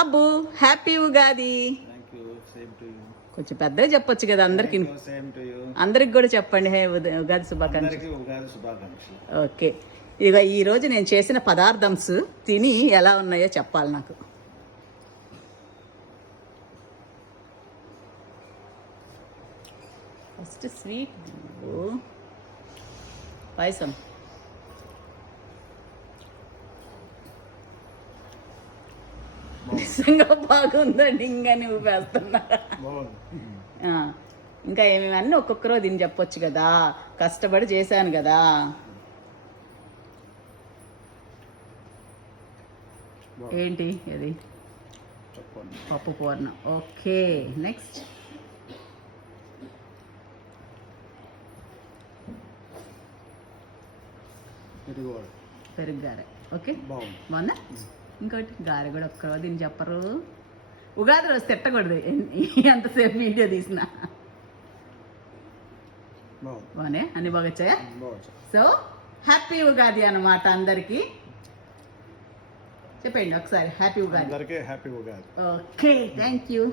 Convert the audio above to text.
అబ్బు happy Ugadi. కొంచెం పెద్దగా చెప్పొచ్చు కదా అందరికి. అందరికి కూడా చెప్పండి ఉగాది శుభాకాంక్షలు. ఓకే, ఇక ఈరోజు నేను చేసిన పదార్థంస్ తిని ఎలా ఉన్నాయో చెప్పాలి నాకు. ఫస్ట్ స్వీట్ పాయసం. నిజంగా బాగుందండి. ఇంకా నువ్వు వేస్తున్నా. ఇంకా ఏమేమి అన్నీ ఒక్కొక్క రోజు తిని చెప్పొచ్చు కదా, కష్టపడి చేశాను కదా. ఏంటి అది? పప్పు పూర్ణం. ఓకే, నెక్స్ట్ పెరుగు గారె. ఓకే, బాగుందా? ఇంకోటి గారె కూడా ఒక్క రోజు దీన్ని చెప్పరు. ఉగాది రోజు తిట్టకూడదు ఎంతసేపు వీడియో తీసిన. బాగున్నాయి, అన్ని బాగా వచ్చాయా? సో హ్యాపీ ఉగాది అన్నమాట అందరికి. చెప్పండి ఒకసారి happy Ugadi. Happy Ugadi. Okay, thank you.